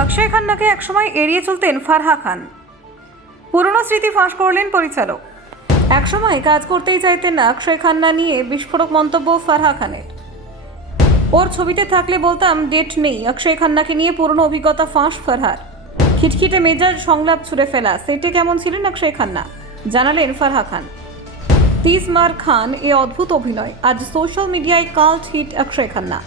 অক্ষয় খান্নাকে একসময় এড়িয়ে চলতেন ফারহা খান। পুরনো স্মৃতি ফাঁস করলেন পরিচালক। একসময় কাজ করতেই চাইতেন না অক্ষয় খান্না নিয়ে বিস্ফোরক মন্তব্য ফারহা খানের। ওর ছবিতে থাকলে বলতাম ডেট নেই। অক্ষয় খান্নাকে নিয়ে পুরনো অভিজ্ঞতা ফাঁস ফারহার। খিটখিটে মেজাজ, সংলাপ ছুড়ে ফেলা। সেটে কেমন ছিলেন অক্ষয় খান্না জানালেন ফারহা খান। 30 মার খান এ অদ্ভুত অভিনয়। আজ সোশ্যাল মিডিয়ায় কাল্ট হিট অক্ষয় খান্না।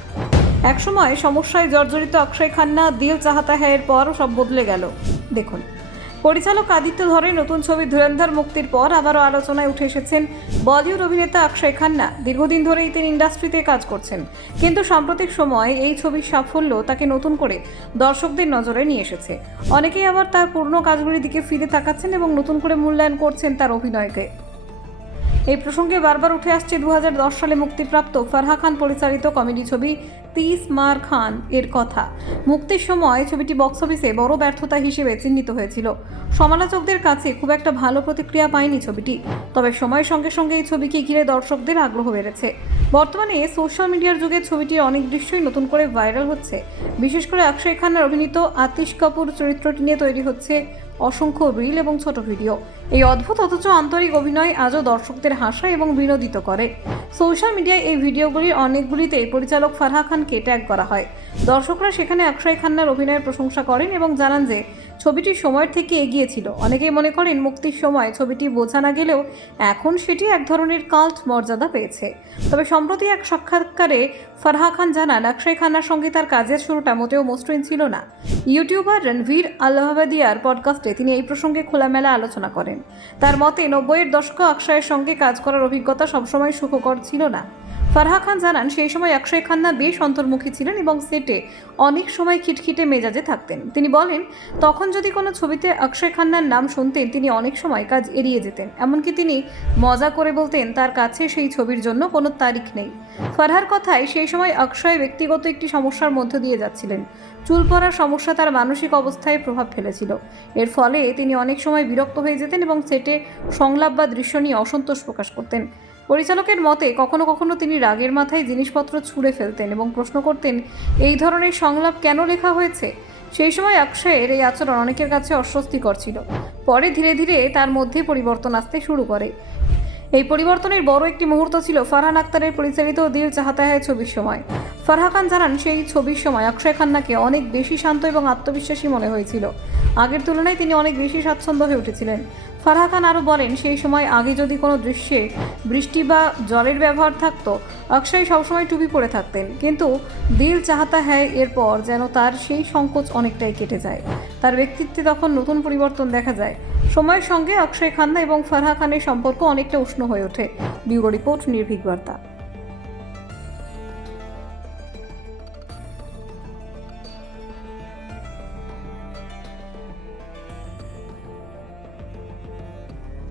একসময় সমস্যায় জর্জরিত অক্ষয় খান্না দিল চাহতা হ্যায়ের পর সব বদলে গেল। দেখুন, পরিচালক আদিত্য ধরের নতুন ছবি ধুরন্ধর মুক্তির পর আবারও আলোচনায় উঠে এসেছেন বলিউড অভিনেতা অক্ষয় খান্না। দীর্ঘদিন ধরেই তিনি ইন্ডাস্ট্রিতে কাজ করছেন, কিন্তু সাম্প্রতিক সময়ে এই ছবির সাফল্য তাকে নতুন করে দর্শকদের নজরে নিয়ে এসেছে। অনেকেই আবার তার পুরনো কাজগুলির দিকে ফিরে তাকাচ্ছেন এবং নতুন করে মূল্যায়ন করছেন তার অভিনয়কে। এই প্রসঙ্গে বারবার উঠে আসছে 2010 সালে মুক্তিপ্রাপ্ত ফারহা খান পরিচালিত কমেডি ছবি 30 মার খান এর কথা। মুক্তির সময় ছবিটি বক্স অফিসে বড় ব্যর্থতা হিসেবে চিহ্নিত হয়েছিল। সমালোচকদের কাছে খুব একটা ভালো প্রতিক্রিয়া পায়নি ছবিটি। তবে সময়ের সঙ্গে সঙ্গে এই ছবিকে ঘিরে দর্শকদের আগ্রহ বেড়েছে। বর্তমানে সোশ্যাল মিডিয়ার যুগে ছবিটির অনেক দৃশ্যই নতুন করে ভাইরাল হচ্ছে। বিশেষ করে অক্ষয় খান্নার অভিনীত আতিশ কাপুর চরিত্রটি নিয়ে তৈরি হচ্ছে অসংখ্য রিল এবং ছোট ভিডিও। এই অদ্ভুত অথচ আন্তরিক অভিনয় আজও দর্শকদের হাসা এবং বিনোদিত করে। সোশ্যাল মিডিয়ায় এই ভিডিওগুলির অনেকগুলিতে পরিচালক ফারহা খানকে ট্যাগ করা হয়। দর্শকরা সেখানে অক্ষয় খান্নার অভিনয়ের প্রশংসা করেন এবং জানান যে ছবিটি সময়ের থেকে এগিয়ে ছিল। অনেকেই মনে করেন মুক্তির সময় ছবিটি বোঝা না গেলেও এখন সেটি এক ধরনের কাল্ট মর্যাদা পেয়েছে। তবে সম্প্রতি এক সাক্ষাৎকারে ফারহা খান জানান, অক্ষয় খান্নার সঙ্গে তার কাজের শুরুটা মোটেও মসৃণ ছিল না। ইউটিউবার রণবীর আল্লাহাবাদিয়ার পডকাস্টে তিনি এই প্রসঙ্গে খোলামেলা আলোচনা করেন। তার মতে 90-এর দশকে অক্ষয়ের সঙ্গে কাজ করার অভিজ্ঞতা সবসময় সুখকর ছিল না। ফারহা খান জানান, সেই সময় অক্ষয় খান্না বেশ অন্তর্মুখী ছিলেন এবং সেটে অনেক সময় খিটখিটে মেজাজে থাকতেন। তিনি বলেন, তখন যদি কোনো ছবিতে অক্ষয় খান্নার নাম শুনতেন তিনি অনেক সময় কাজ এড়িয়ে যেতেন। এমনকি তিনি মজা করে বলতেন তার কাছে সেই ছবির জন্য কোনো তারিখ নেই। ফারহার কথায় সেই সময় অক্ষয় ব্যক্তিগত একটি সমস্যার মধ্য দিয়ে যাচ্ছিলেন। চুল পড়ার সমস্যা তার মানসিক অবস্থায় প্রভাব ফেলেছিল। এর ফলে তিনি অনেক সময় বিরক্ত হয়ে যেতেন এবং সেটে সংলাপ বা দৃশ্য নিয়ে অসন্তোষ প্রকাশ করতেন। পরিচালকের মতে কখনো কখনো তিনি রাগের মাথায় জিনিসপত্র ছুঁড়ে ফেলতেন এবং প্রশ্ন করতেন এই ধরনের সংলাপ কেন লেখা হয়েছে। সেই সময় অক্ষয়ের এই আচরণ অনেকের কাছে অস্বস্তিকর ছিল। পরে ধীরে ধীরে তার মধ্যে পরিবর্তন আসতে শুরু করে। এই পরিবর্তনের বড় একটি মুহূর্ত ছিল ফারহান আক্তারের পরিচালিত দিল চাহতা হ্যায় ছবির সময়। ফারহা খান জানান, সেই ছবির সময় অক্ষয় খান্নাকে অনেক বেশি শান্ত এবং আত্মবিশ্বাসী মনে হয়েছিল। আগের তুলনায় তিনি অনেক বেশি স্বাচ্ছন্দ্য হয়ে উঠেছিলেন। ফারহা খান আরও বলেন, সেই সময় আগে যদি কোনো দৃশ্যে বৃষ্টি বা জলের ব্যবহার থাকতো অক্ষয় সবসময় টুপি পরে থাকতেন, কিন্তু দিল চাহতা হ্যায় এরপর যেন তার সেই সংকোচ অনেকটাই কেটে যায়। তার ব্যক্তিত্বে তখন নতুন পরিবর্তন দেখা যায়। সময়ের সঙ্গে অক্ষয় খান্না এবং ফারহা খানের সম্পর্ক অনেকটা উষ্ণ হয়ে ওঠে। ব্যুরো রিপোর্ট, নির্ভীক বার্তা।